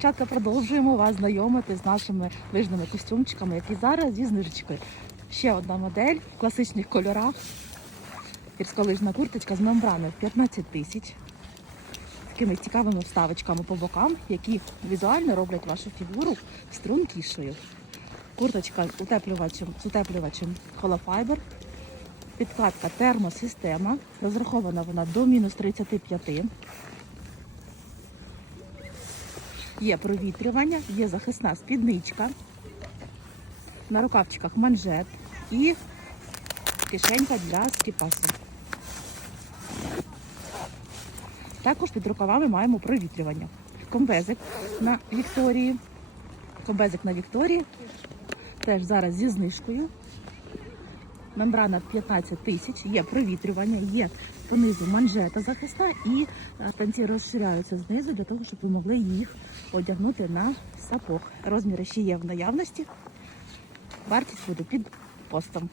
Дівчатка, продовжуємо вас знайомити з нашими лижними костюмчиками, які зараз зі знижечкою. Ще одна модель в класичних кольорах. Гірськолижна курточка з мембраною 15 тисяч. Такими цікавими вставочками по бокам, які візуально роблять вашу фігуру стрункішою. Курточка з утеплювачем, з утеплювачем холофайбер. Підкладка термосистема. Розрахована вона до мінус 35. Є провітрювання, є захисна спідничка, на рукавчиках манжет і кишенька для скіпасу. Також під рукавами маємо провітрювання. Комбезик на Вікторії. Комбезик на Вікторії. Теж зараз зі знижкою. Мембрана 15 тисяч, є провітрювання, є понизу манжета захисна і е, танці розширяються знизу для того, щоб ви могли їх одягнути на сапог. Розміри ще є в наявності. Вартість буде під постом.